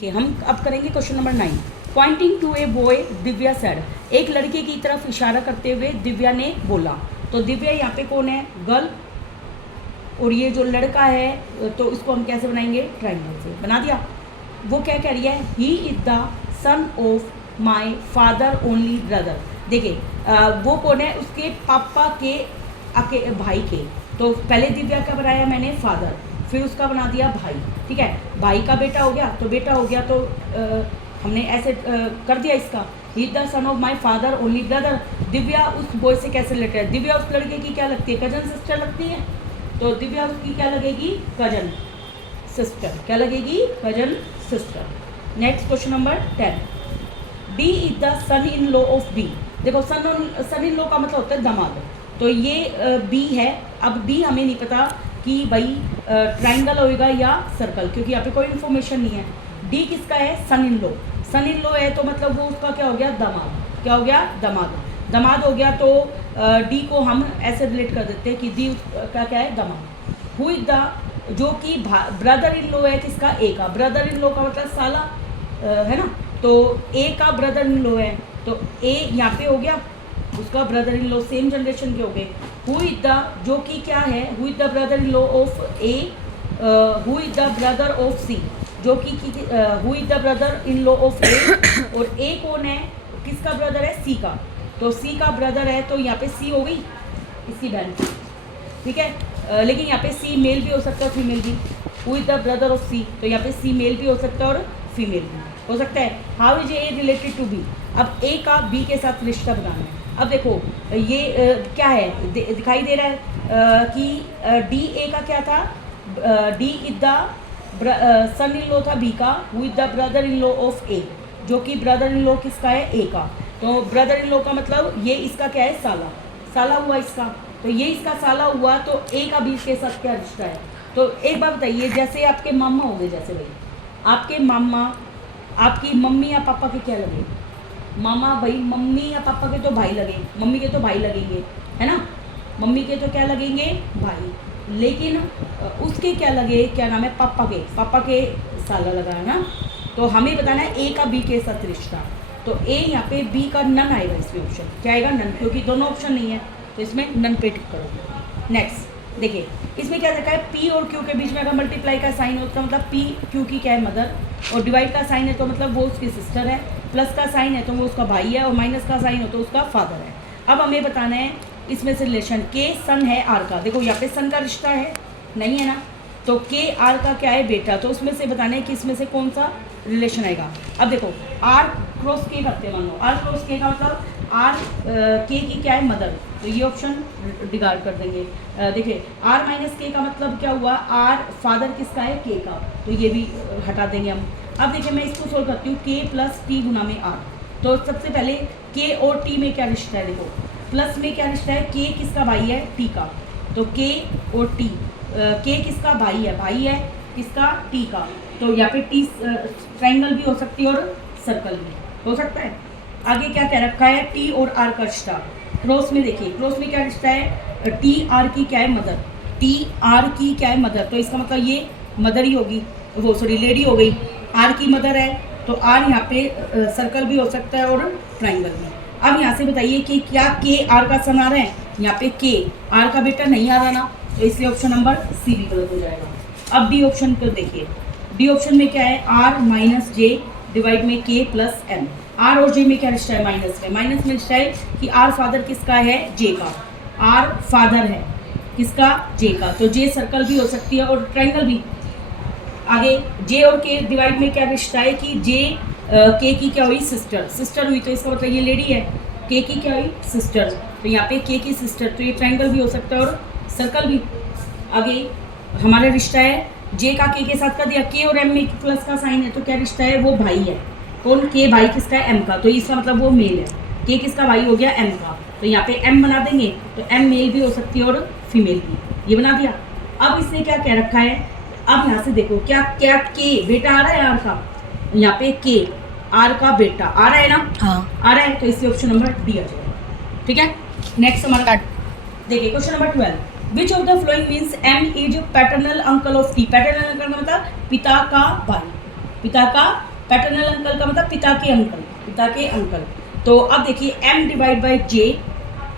देखिए हम अब करेंगे question number 9। Pointing to a boy Divya said, एक लड़के की तरफ इशारा करते हुए दिव्या ने बोला। तो दिव्या यहाँ पे कौन है? गर्ल, और ये जो लड़का है तो इसको हम कैसे बनाएंगे? ट्राइंगल से। बना दिया। वो क्या कह रही है? ही is the sun of my father only brother. देखिए वो कौन है? उसके पापा के भाई के। तो पहले दिव्या का बनाया मैंने फादर, फिर उसका बना दिया भाई। ठीक है, भाई का बेटा हो गया तो बेटा हो गया, तो हमने ऐसे कर दिया इसका। ही is the sun of my father only brother. Divya उस बॉय से कैसे रिलेटेड है? दिव्या उस लड़के की क्या लगती है? कजन सिस्टर लगती है। तो दिव्या उसकी क्या लगेगी? Cousin sister. क्या लगेगी? Cousin sister. Next question number 10। D is the son in law of B. देखो सन इन लॉ का मतलब होता है दामाद। तो ये बी है। अब बी हमें नहीं पता कि भाई ट्राइंगल होएगा या सर्कल, क्योंकि यहाँ पे कोई इन्फॉर्मेशन नहीं है। डी किसका है? Son in law. Sun in law है तो मतलब वो उसका क्या हो गया? दामाद। क्या हो गया? दामाद। दामाद हो गया तो डी को हम ऐसे रिलेट कर देते हैं कि डी का क्या है? दामाद। हु इज द, जो कि ब्रदर इन लॉ है किसका? ए का। ब्रदर इन लॉ का मतलब साला है ना, तो ए का ब्रदर इन लॉ है, तो ए यहाँ पे हो गया, उसका brother in law, same generation के हो गए। हु इज द, जो कि क्या है? Who is the brother in law of A, who is the brother of C, जो कि who is the brother in law of A, और ए कौन है? किसका ब्रदर है? सी का। तो सी का ब्रदर है तो यहाँ पे सी हो गई इसकी बहन। ठीक है, लेकिन यहाँ पे सी मेल भी हो सकता है फीमेल भी। Who is the brother of C, तो यहाँ पे सी मेल भी हो सकता है और फीमेल भी हो सकता है। How is A related to B. अब ए का बी के साथ रिश्ता बनाना है। अब देखो ये क्या है? दिखाई दे रहा है कि डी ए का क्या था? D is the son in law था बी का। Who is the brother in law of A, जो कि ब्रदर इन लॉ किसका है? ए का। तो ब्रदर इन लॉ का मतलब ये इसका क्या है? साला। साला हुआ इसका, तो ये इसका साला हुआ, तो ए का बी के साथ क्या रिश्ता है? तो एक बात बताइए, जैसे आपके मामा हो गए, जैसे भाई आपके मामा आपकी मम्मी या पापा के क्या लगे? मामा भाई, मम्मी या पापा के तो भाई लगे, मम्मी के तो भाई लगेंगे, है ना। मम्मी के तो क्या लगेंगे? भाई। लेकिन उसके क्या लगे? क्या नाम है? पापा के साला लगा है ना। तो हमें बताना है ए का बी के साथ रिश्ता। तो ए यहाँ पे बी का नन आएगा इसमें ऑप्शन। क्या आएगा? नन, क्योंकि दोनों ऑप्शन नहीं है तो इसमें नन पे टिक करो। नेक्स्ट देखिए इसमें क्या देखा है? पी और क्यू के बीच में अगर मल्टीप्लाई का साइन हो तो मतलब पी क्यू की क्या है? मदर, और डिवाइड का साइन है तो मतलब वो उसकी सिस्टर है, प्लस का साइन है तो वो उसका भाई है, और माइनस का साइन हो तो उसका फादर है। अब हमें बताना है इसमें से रिलेशन। के सन है आर का। देखो यहाँ पे सन का रिश्ता है नहीं है ना, तो के आर का क्या है? बेटा। तो उसमें से बताना है कि इसमें से कौन सा रिलेशन आएगा। अब देखो आर क्रॉस के करते हैं, मान लो आर क्रॉस के का मतलब आर के की क्या है? मदर, तो ये ऑप्शन डिगार्ड कर देंगे। देखिए आर माइनस के का मतलब क्या हुआ? आर फादर किसका है? के का, तो ये भी हटा देंगे हम। अब देखिए मैं इसको सोल्व करती हूँ। के प्लस टी गुना में आर। तो सबसे पहले के और टी में क्या रिश्ता है? देखो प्लस में क्या रिश्ता है? के किसका भाई है? टी का। तो के और टी, के किसका भाई है? भाई है किसका? टी का। तो यहाँ पे टी ट्राइंगल भी हो सकती है और सर्कल भी हो सकता है। आगे क्या कह रखा है? टी और आर का रिश्ता। क्रॉस में देखिए, क्रॉस में क्या रिश्ता है? टी आर की क्या है? मदर। टी आर की क्या है? मदर, तो इसका मतलब ये मदर ही होगी, वो सॉरी लेडी हो गई। आर की मदर है तो आर यहाँ पे सर्कल भी हो सकता है और ट्राइंगल भी। अब यहाँ से बताइए कि क्या के आर का सन आ रहा है? यहाँ पे के आर का बेटा नहीं आ रहा ना, तो इसलिए ऑप्शन नंबर सी भी गलत हो जाएगा। अब डी ऑप्शन को देखिए। डी ऑप्शन में क्या है? आर माइनस जे डिवाइड में के प्लस एम। आर और जे में क्या रिश्ता है? माइनस में। माइनस में रिश्ता है कि आर फादर किसका है? जे का। आर फादर है किसका? जे का। तो जे सर्कल भी हो सकती है और ट्राइंगल भी। आगे जे और के डिवाइड में क्या रिश्ता है कि जे के की क्या हुई? सिस्टर। सिस्टर हुई तो इसका मतलब ये लेडी है। के की क्या हुई? सिस्टर, तो यहाँ पे के की सिस्टर, तो ये ट्राइंगल भी हो सकता है और सर्कल भी। आगे हमारा रिश्ता है जे का के साथ कर दिया। के और एम में प्लस का साइन है तो क्या रिश्ता है? वो भाई है। कौन? के भाई किसका है? एम का, तो इसका मतलब वो मेल है। के किसका भाई हो गया? एम का, तो यहाँ पे एम बना देंगे, तो एम मेल भी हो सकती है और फीमेल भी। ये बना दिया। अब इसने क्या कह रखा है? अब यहाँ से देखो क्या क्या के बेटा आ रहा है आर का, यहाँ पे के आर का बेटा आ रहा है ना। हाँ आ रहा है, तो इसलिए ऑप्शन नंबर डी आ जाएगा। ठीक है, नेक्स्ट हमारा देखिए question number 12। Which of the following means M is paternal uncle of T. Paternal uncle का मतलब पिता का भाई, पिता का पैटर्नल अंकल का मतलब पिता के अंकल, पिता के अंकल। तो अब देखिए m divide by j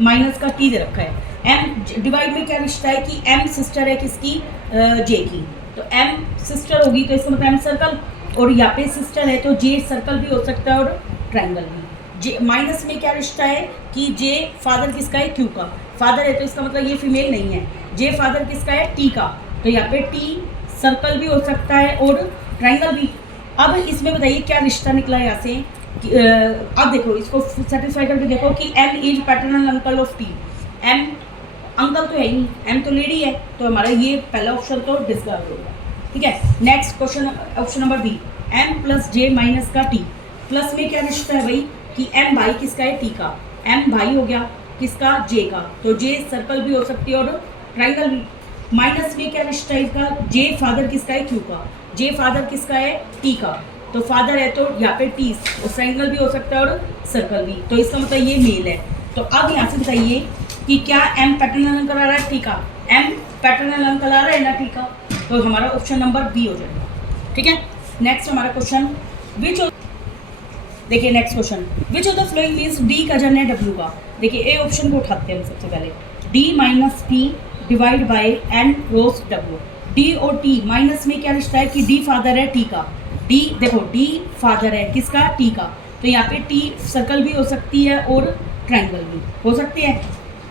minus का t दे रखा है। m डिवाइड में क्या रिश्ता है कि m सिस्टर है किसकी, j की। तो m सिस्टर होगी तो इसका मतलब m सर्कल, और यहाँ पे सिस्टर है तो j सर्कल भी हो सकता है और ट्रायंगल भी। j माइनस में क्या रिश्ता है कि j फादर किसका है, q का। फादर है तो इसका मतलब ये फीमेल नहीं है। j फादर किसका है, t का। तो यहाँ पे t सर्कल भी हो सकता है और ट्रायंगल भी। अब इसमें बताइए क्या रिश्ता निकला यहाँ से। अब देखो इसको सेटिस्फाई करके देखो कि m is paternal uncle of t। m uncle तो है ही, m तो लेडी है, तो हमारा ये पहला ऑप्शन तो डिस्कार्ड होगा। ठीक है, next question option number B, m plus j minus का t। प्लस में क्या रिश्ता है भाई कि m भाई किसका है, t का। m भाई हो गया किसका, j का। तो j सर्कल भी हो सकती है और ट्रायंगल भी। माइनस में क्या रिश्ता है इसका, j फादर किसका है, q का। j फादर किसका है, t का। तो फादर है तो यहाँ पे t और ट्रायंगल भी हो सकता है और सर्कल भी। तो इसका मतलब ये मेल है। तो अब यहाँ से बताइए कि क्या m पैटर्नल अंकल आ रहा है, t का। m पैटर्नल अंकल आ रहा है ना, t का। तो हमारा ऑप्शन नंबर बी हो जाएगा। ठीक है, नेक्स्ट हमारा क्वेश्चन विच, देखिए next question, which of the following means D cousin है डब्ल्यू का। देखिए ए ऑप्शन को उठाते हैं हम सबसे पहले, D minus T divide by N rose W. D और टी माइनस में क्या रिश्ता है कि डी फादर है टी का। डी देखो डी फादर है किसका, टी का। तो यहाँ पे टी सर्कल भी हो सकती है और ट्रायंगल भी हो सकती है।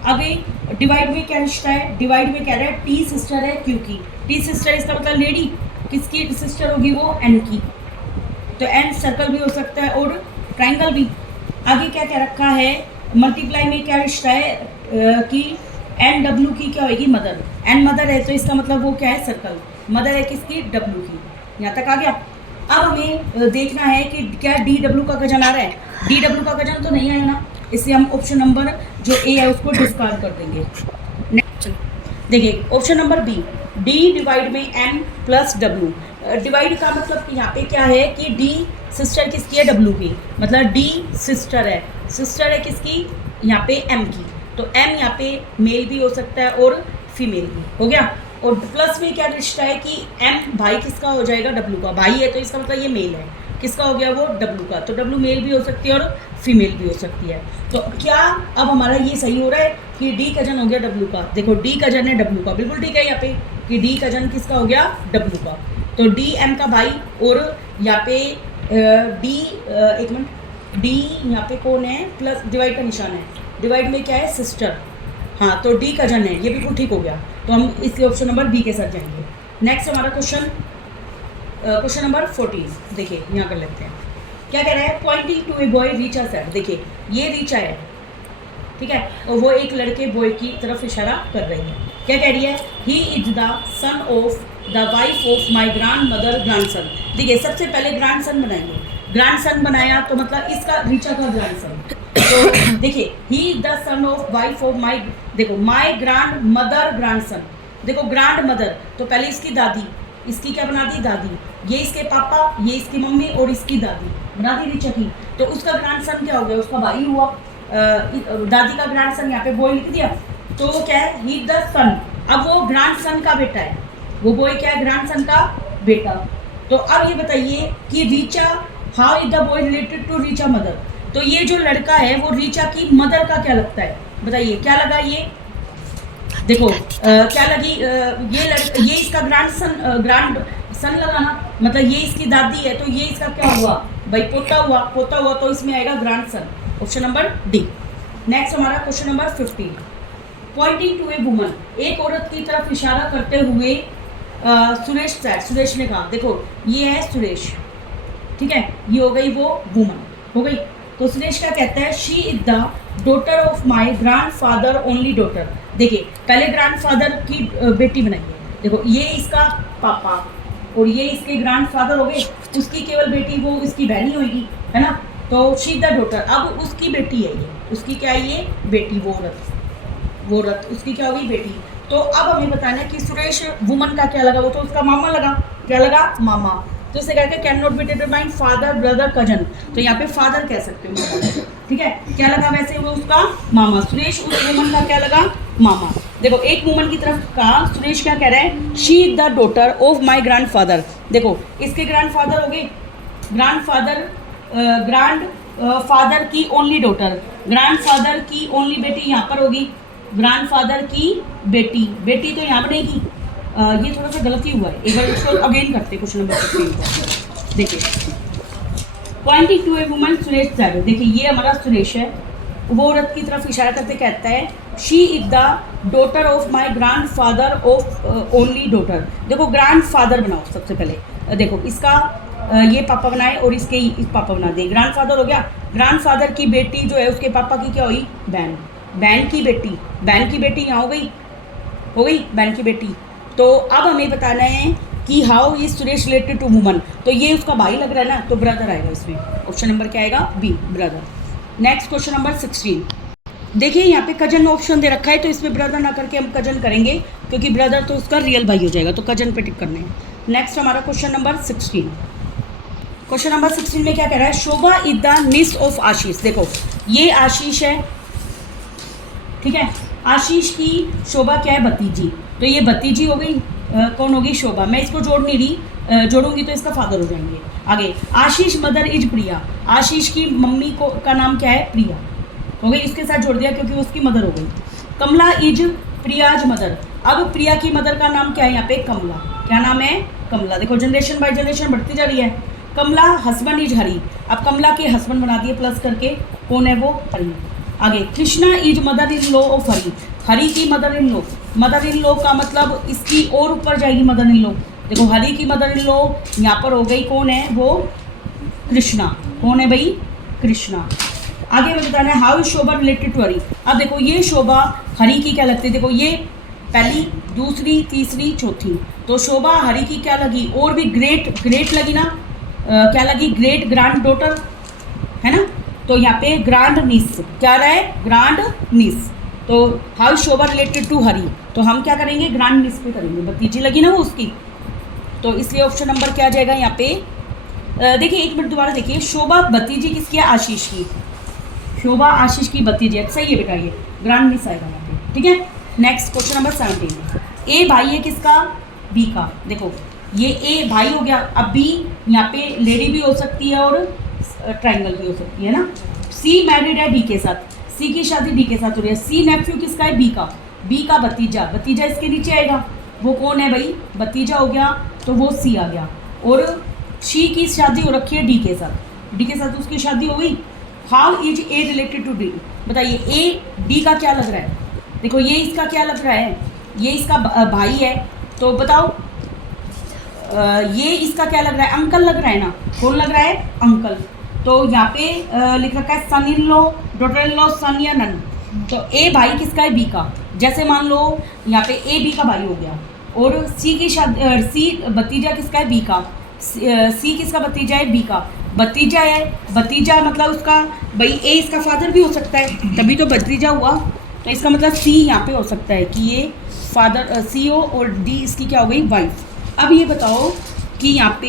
आगे डिवाइड में क्या रिश्ता है, डिवाइड में कह रहा है टी सिस्टर है क्यू की। टी सिस्टर इसका मतलब लेडी, किसकी सिस्टर होगी वो, एन की। तो एन सर्कल भी हो सकता है और ट्रायंगल भी। आगे क्या क्या रखा है, मल्टीप्लाई में क्या रिश्ता है कि एन डब्ल्यू की क्या होगी, मदर। एन मदर है तो इसका मतलब वो क्या है, सर्कल। मदर है किसकी, डब्ल्यू की। यहाँ तक आ गया। अब हमें देखना है कि क्या डी डब्ल्यू का कजन आ रहा है। डी डब्ल्यू का कजन तो नहीं आया ना, इसलिए हम ऑप्शन नंबर जो ए है उसको डिस्कार्ड कर देंगे। देखिए option number B, D divide में एन प्लस डब्ल्यू। डिवाइड का मतलब यहाँ पे क्या है कि डी सिस्टर किसकी है, डब्ल्यू की। मतलब डी सिस्टर है किसकी, यहाँ पे एम की। तो एम यहाँ पे मेल भी हो सकता है और फीमेल भी हो गया। और प्लस में क्या रिश्ता है कि एम भाई किसका हो जाएगा, डब्ल्यू का। भाई है तो इसका मतलब ये मेल है, किसका हो गया वो, डब्ल्यू का। तो डब्ल्यू मेल भी हो सकती है और फीमेल भी हो सकती है। तो क्या अब हमारा ये सही हो रहा है कि डी कजन हो गया डब्ल्यू का। देखो डी कजन है डब्ल्यू का, बिल्कुल ठीक है यहाँ पे कि डी कजन किसका हो गया, डब्ल्यू का। तो डी एम का भाई, और यहाँ पे डी एक मिनट, डी यहाँ पे कौन है, प्लस डिवाइड का निशान है, डिवाइड में क्या है, सिस्टर। हाँ तो डी कजन है, ये बिल्कुल ठीक हो गया। तो हम इसके ऑप्शन नंबर बी के साथ जाएंगे। नेक्स्ट हमारा क्वेश्चन नंबर 14, देखिए यहाँ कर लेते हैं। क्या कह रहा है, pointing to a boy Richa said. देखिए ये रीचा है, ठीक है, और वो एक लड़के बॉय की तरफ इशारा कर रही है। क्या कह रही है, ही is the son of the wife of my grand mother grandson. देखिए सबसे पहले ग्रैंडसन बनाएंगे, ग्रैंडसन बनाया तो मतलब इसका रीचा का ग्रैंडसन। तो देखिए ही is the son of wife of my, देखो माई ग्रैंड मदर ग्रैंडसन। देखो ग्रैंड मदर तो पहले इसकी दादी, इसकी क्या बना दी, दादी। ये इसके पापा, ये इसकी मम्मी और इसकी दादी बना दी रीचा की। तो उसका ग्रैंडसन क्या हो गया, उसका भाई हुआ। दादी का ग्रैंडसन यहाँ पे बॉय लिख दिया, तो वो क्या है, ही द सन। अब वो ग्रैंडसन का बेटा है, वो बॉय क्या है, ग्रैंडसन का बेटा। तो अब ये बताइए कि Richa, how is the boy related to Richa mother. तो ये जो लड़का है वो रीचा की मदर का क्या लगता है, बताइए क्या लगा ये। देखो क्या लगी, ये इसका ग्रैंड सन लगा ना, मतलब ये इसकी दादी है तो ये इसका क्या हुआ भाई, पोता हुआ। तो इसमें आएगा grandson, option number D. Next हमारा question number 15, pointing to a woman. एक औरत की तरफ इशारा करते हुए सुरेश सैड, सुरेश ने कहा। देखो ये है सुरेश, ठीक है, ये हो गई वो वुमन हो गई। तो सुरेश क्या कहता है, she is the daughter of my grandfather only daughter. देखिए पहले ग्रैंडफादर की बेटी बनाइए। देखो ये इसका पापा और ये इसके ग्रैंडफादर हो गए, उसकी केवल बेटी वो इसकी बहनी होगी, है ना। तो शी द डॉटर, अब उसकी बेटी है ये, उसकी क्या है ये बेटी, वो रथ उसकी क्या होगी, बेटी। तो अब हमें बताना है कि सुरेश वुमन का क्या लगा, वो तो उसका मामा लगा, क्या लगा, मामा। तो इसे कहते हैं can not be determined father brother cousin. तो यहाँ पे फादर कह सकते हो, ठीक है। क्या लगा वैसे वो उसका मामा, सुरेश उस वुमन का क्या लगा, मामा। देखो एक वुमन की तरफ कहा, सुरेश क्या कह रहा है, she is the daughter of my grandfather. देखो इसके ग्रैंडफादर हो गए, ग्रैंडफादर, ग्रैंड फादर की ओनली डॉटर, ग्रैंडफादर की ओनली बेटी यहाँ पर होगी, ग्रैंडफादर की बेटी, बेटी तो यहाँ बनेगी। ये थोड़ा सा गलती हुआ है, एक बार इसको अगेन करते क्वेश्चन नंबर 15 को। देखिए pointing to a woman, Suresh said, देखिए ये हमारा सुरेश है, वो औरत की तरफ इशारा करते कहता है she is the daughter of my grand father of only daughter. देखो ग्रैंड फादर बनाओ सबसे पहले, देखो इसका ये पापा बनाए और इसके इस पापा बना दे, ग्रैंड फादर हो गया। ग्रैंड फादर की बेटी जो है उसके पापा की क्या हुई, बहन, बहन की बेटी, बहन की बेटी यहाँ हो गई बहन की बेटी। तो अब हमें बताना है कि how is Suresh related to woman, तो ये उसका भाई लग रहा है ना, तो ब्रदर आएगा इसमें, ऑप्शन नंबर क्या आएगा, B, brother. Next question number 16, देखिए यहाँ पे कजन ऑप्शन दे रखा है, तो इसमें ब्रदर ना करके हम कजन करेंगे, क्योंकि ब्रदर तो उसका रियल भाई हो जाएगा, तो कजन पे टिक करने हैं। नेक्स्ट हमारा क्वेश्चन नंबर 16, क्वेश्चन नंबर 16 में क्या कह रहा है, शोभा इज द निस ऑफ आशीष। देखो ये आशीष है, ठीक है, आशीष की शोभा क्या है, भतीजी, तो ये भतीजी हो गई, कौन होगी, शोभा। मैं इसको जोड़ नहीं रही, जोड़ूंगी तो इसका फादर हो जाएंगे। आगे आशीष मदर इज प्रिया, आशीष की मम्मी को का नाम क्या है, प्रिया हो गई, इसके साथ जोड़ दिया क्योंकि उसकी मदर हो गई। कमला इज प्रियाज मदर, अब प्रिया की मदर का नाम क्या है यहाँ पे, कमला, क्या नाम है, कमला। देखो जनरेशन बाय जनरेशन बढ़ती जा रही है। कमला हस्बैंड इज हरी, अब कमला के हस्बैंड बना दिए प्लस करके, कौन है वो, हरी। आगे Krishna is mother in law of Hari, Hari की mother in law, mother in law का मतलब इसकी और ऊपर जाएगी मदर इन लॉ। देखो हरी की मदर इन लॉ यहाँ पर हो गई, कौन है वो, कृष्णा, कौन है भाई, कृष्णा। आगे बताना है how is Shobha related to Hari. अब देखो ये शोभा हरी की क्या लगती है, देखो ये पहली, दूसरी, तीसरी, चौथी, तो शोभा हरी की क्या लगी, और भी ग्रेट, ग्रेट लगी ना, क्या लगी, ग्रेट ग्रैंड डॉटर है ना, तो यहाँ पे ग्रैंड नीस, क्या रहा है, ग्रैंड नीस। तो हाउ शोभा रिलेटेड टू हरी, तो हम क्या करेंगे, ग्रैंड नीस पे करेंगे, भतीजी लगी ना वो उसकी, तो इसलिए ऑप्शन नंबर क्या आ जाएगा यहाँ पे। देखिए एक मिनट दोबारा देखिए, शोभा भतीजी किसकी है, आशीष की, शोभा आशीष की भतीजी है, सही है बेटा, ये ग्रैंड नीस आएगा यहाँ पे, ठीक है। नेक्स्ट क्वेश्चन नंबर 17, ए भाई है किसका, बी का। देखो ये ए भाई हो गया, अब बी यहाँ पे लेडी भी हो सकती है और ट्राइंगल भी हो सकती है ना। सी मैरिड है डी के साथ, सी की शादी डी के साथ हो रही है। सी नेफ्यू किसका है, बी का, बी का भतीजा, भतीजा इसके नीचे आएगा, वो कौन है भाई, भतीजा हो गया, तो वो सी आ गया। और शी की शादी हो रखी है डी के साथ, डी के साथ उसकी शादी हो गई। How is A related to D, बताइए ए डी का क्या लग रहा है, देखो ये इसका क्या लग रहा है, ये इसका भाई है, तो बताओ ये इसका क्या लग रहा है, अंकल लग रहा है ना, कौन लग रहा है, अंकल। तो यहाँ पे लिख रखा है son in law, daughter in law, son या नन, तो ए भाई किसका है, बी का। जैसे मान लो यहाँ पे ए बी का भाई हो गया, और सी की शादी, सी भतीजा किसका है, बी का, सी किसका भतीजा है, बी का भतीजा है, भतीजा मतलब उसका भाई ए इसका फादर भी हो सकता है, तभी तो भतीजा हुआ, तो इसका मतलब सी यहाँ पे हो सकता है कि ये फादर सी हो, और डी इसकी क्या हो गई, वाइफ। अब ये बताओ कि यहाँ पे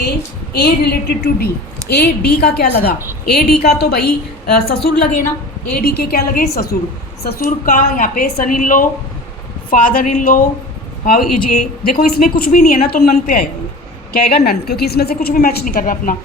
A related to D, A D का क्या लगा, ए डी का तो भाई ससुर लगे ना, ए डी के क्या लगे, ससुर, ससुर का यहाँ पे son in law, father in law, how is A, देखो इसमें कुछ भी नहीं है ना, तो नन पे आएगा, क्या आएगा, नन, क्योंकि इसमें से कुछ भी मैच नहीं कर रहा अपना।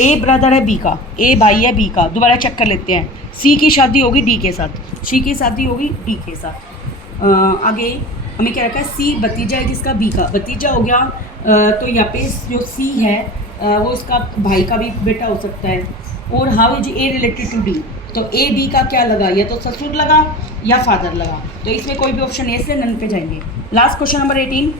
ए ब्रदर है बी का, ए भाई है बी का, दोबारा चेक कर लेते हैं। सी की शादी होगी डी के साथ, सी की शादी होगी डी के साथ। आगे हमें क्या रखा है, सी भतीजा है किसका, बी का, भतीजा हो गया, तो यहाँ पे जो सी है वो इसका भाई का भी बेटा हो सकता है। और how is A related to D, तो ए डी का क्या लगा, या तो ससुर लगा या फादर लगा, तो इसमें कोई भी ऑप्शन ए से नन पे जाएंगे। Last question number 18,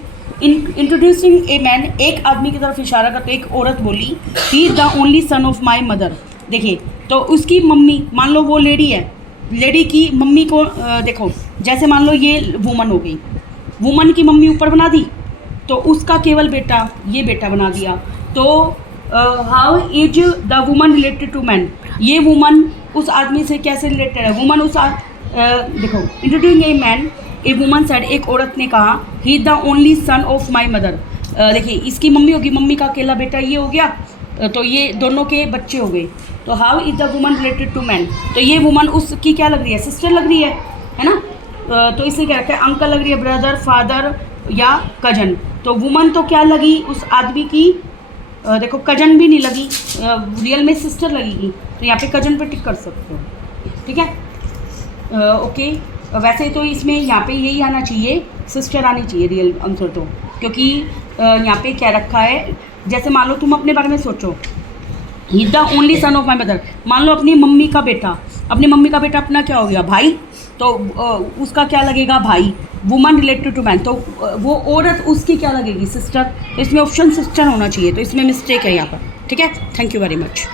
introducing a man, एक आदमी की तरफ इशारा करते एक औरत बोली, ही is the only son of my mother. देखिए तो उसकी मम्मी, मान लो वो लेडी है, लेडी की मम्मी को देखो, जैसे मान लो ये वुमन हो गई, वुमन की मम्मी ऊपर बना दी, तो उसका केवल बेटा, ये बेटा बना दिया। तो how is the woman related to man, ये वुमन उस आदमी से कैसे रिलेटेड है, वुमन उस देखो, introducing a man, a woman said, एक औरत ने कहा, he is the only son of my mother. देखिए इसकी मम्मी होगी, मम्मी का अकेला बेटा ये हो गया, तो ये दोनों के बच्चे हो गए। तो how is the woman related to man, तो ये वुमन उसकी क्या लग रही है, सिस्टर लग रही है ना, तो इसलिए क्या रखा है, अंकल लग रही है, ब्रदर, फादर या कजन। तो वुमन तो क्या लगी उस आदमी की देखो कजन भी नहीं लगी, रियल में सिस्टर लगेगी, तो यहाँ पे कजन पे टिक कर सकते हो, ठीक है। ओके, वैसे तो इसमें यहाँ पे यही आना चाहिए, सिस्टर आनी चाहिए रियल आंसर तो, क्योंकि यहाँ पे क्या रखा है, जैसे मान लो तुम अपने बारे में सोचो, he the only son of my mother, मान लो अपनी मम्मी का बेटा, अपनी मम्मी का बेटा अपना क्या हो गया, भाई, तो उसका क्या लगेगा, भाई। वुमन रिलेटेड टू मैन, तो वो औरत उसकी क्या लगेगी, सिस्टर। तो इसमें ऑप्शन सिस्टर होना चाहिए, तो इसमें मिस्टेक है यहाँ पर, ठीक है। Thank you very much.